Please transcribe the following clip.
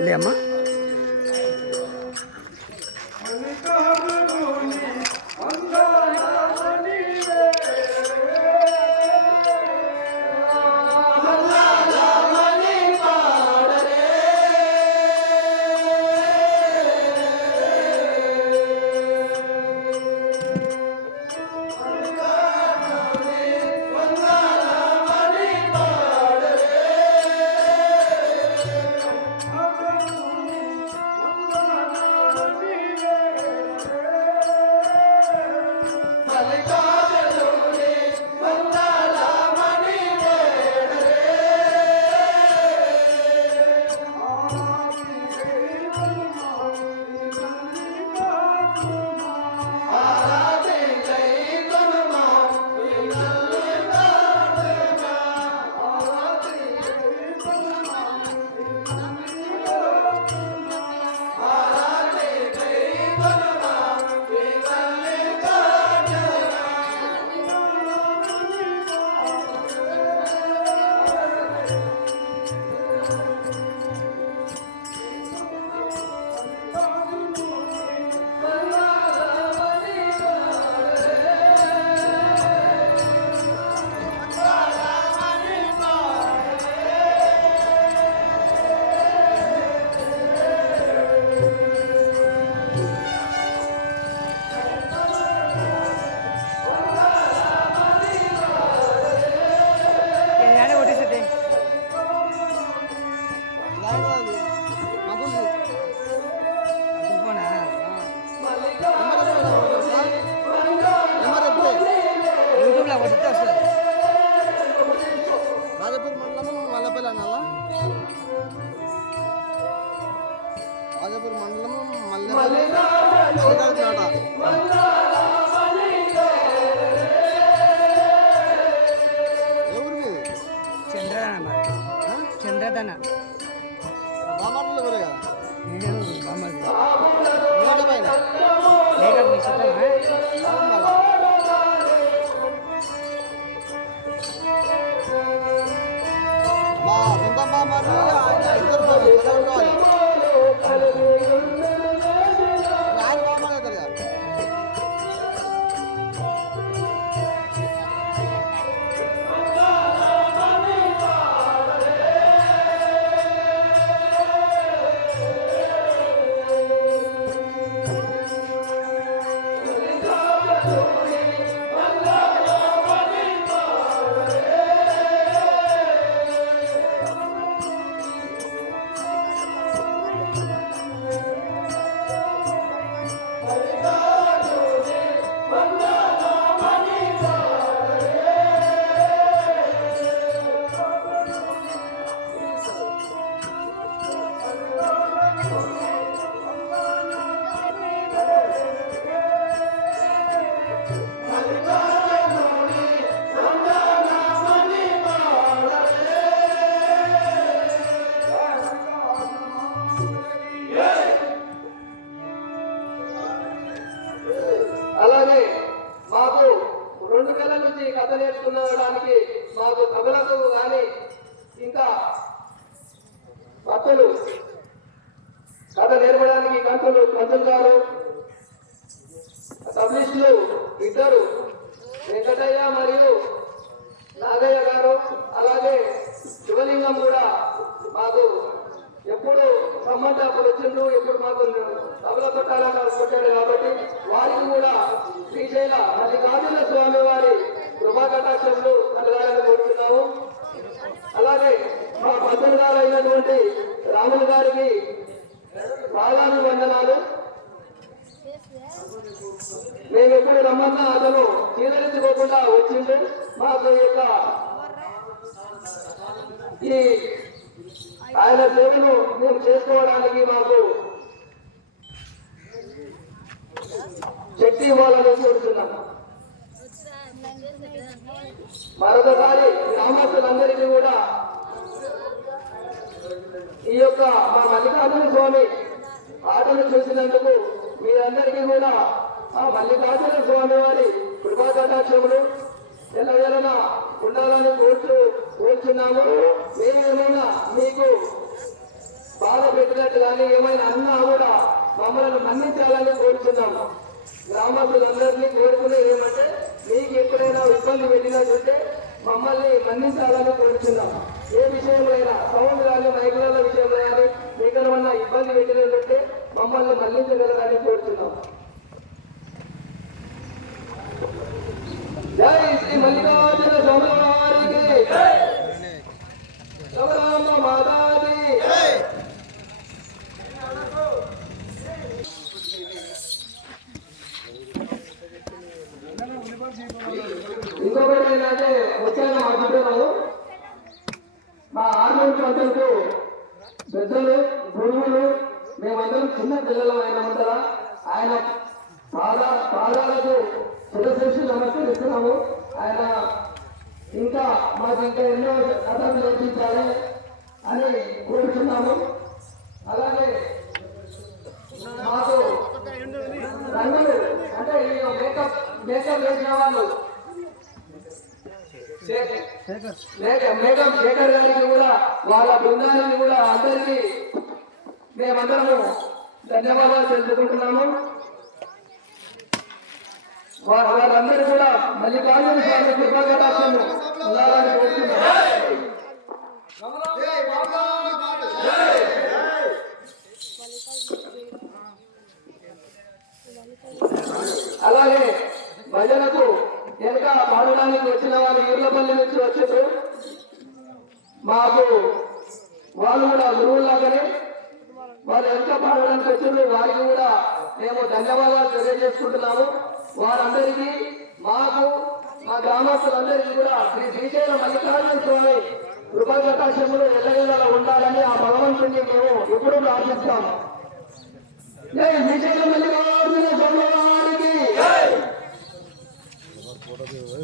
来吗？రాజపూర్ మండలం మల్లెపల్లి చంద్రదన మీ సొంత ఆయన ఇద్దరు Hallelujah. రెండు కళ్ళ నుంచి కథ నేర్చుకున్నడానికి మాకు కథలకు కానీ ఇంకా భక్తులు కథ నేర్పడానికి కంతులు కంతులు గారు సబ్లిస్టులు ఇద్దరు వెంకటయ్య మరియు నాగయ్య గారు అలాగే శివలింగం కూడా మాకు ఎప్పుడు సంబంధ అప్పుడు వచ్చిండ్రు ఇప్పుడు మాకు తబల కొట్టాలని కొట్టాడు కాబట్టి వారికి కూడా శ్రీశైల మల్లికార్జున స్వామి వారి కృపాకటాక్షములు కలగాలని కోరుతున్నాము. అలాగే మా పంతులు గారు అయినటువంటి రాములు గారికి బాలాను వందనాలు మేము ఎప్పుడు రమ్మన్నా అతను చీదరించుకోకుండా వచ్చిండు. మాకు యొక్క ఈ ఆయన సేవను మేము చేసుకోవడానికి మాకు శక్తి ఇవ్వాలని కోరుతున్నాం. మరొకసారి గ్రామస్తులందరికీ కూడా ఈ యొక్క మా మల్లికార్జున స్వామి ఆటలు చూసినందుకు మీరందరికీ కూడా ఆ మల్లికార్జున స్వామి వారి కృపా కటాక్షములు ఉండాలని కోరుతూ కోరుచున్నాము మేమేమైనా మీకు బాధ పెట్టినట్టు కానీ ఏమైనా అన్నా కూడా మమ్మల్ని మన్నించాలని కోరుతున్నాము గ్రామస్తులందరినీ కోరుకునే ఏమంటే మీకు ఎప్పుడైనా ఇబ్బంది పెట్టినట్టుంటే మమ్మల్ని మన్నించాలని కోరుతున్నాం. ఏ విషయంలో సౌండ్ కానీ మైకుల విషయంలో కానీ మీకు ఏమైనా ఇబ్బంది పెట్టినట్టుంటే మమ్మల్ని మన్నించగలరని కోరుతున్నాం జై శ్రీ మల్లికార్జున స్వామి వారికి రమరామ మాతాజీ ఇంకొకటి ఏంటంటే ముఖ్యంగా మాట్లాడుతున్నాము మా ఆర్మీ పంటలకు పెద్దలు గురువులు మేమందరం చిన్న పిల్లలు ఆయన ముందర. ఆయన పాద పాదాలకు శిరశిష్టి నమస్కరిస్తున్నాము ఆయన ఇంకా మాకు ఇంకా ఎన్నో కథలు నేర్పించాలి అని కోరుతున్నాము అలాగే మాకు రంగులు అంటే ఈ మేకప్ మేకప్ వేసిన వాళ్ళు మేకప్ శేఖర్ గారికి కూడా వాళ్ళ బృందానికి కూడా అందరికీ మేమందరము ధన్యవాదాలు తెలుసుకుంటున్నాము వాళ్ళందరూ కూడా మల్లికార్జున స్వామి కృపాకటాక్షము ఉండాలని కోరుతున్నాము అలాగే భజనకు వెనక పాడడానికి వచ్చిన వాళ్ళు ఈర్లపల్లి నుంచి వచ్చారు. మాకు వాళ్ళు కూడా గురువులాగానే వాళ్ళు ఎంత పాడడానికి వచ్చారు వారికి కూడా మేము ధన్యవాదాలు తెలియజేసుకుంటున్నాము. వారందరికీ మాకు మా గ్రామస్తులందరికీ కూడా శ్రీ శ్రీశైల మల్లికార్జున స్వామి కృపకటాశములు ఎల్లవేళలా ఉండాలని ఆ భగవంతుని మేము ఎప్పుడూ ప్రార్థిస్తాము. శ్రీశైల మల్లికార్జున స్వామి えっ?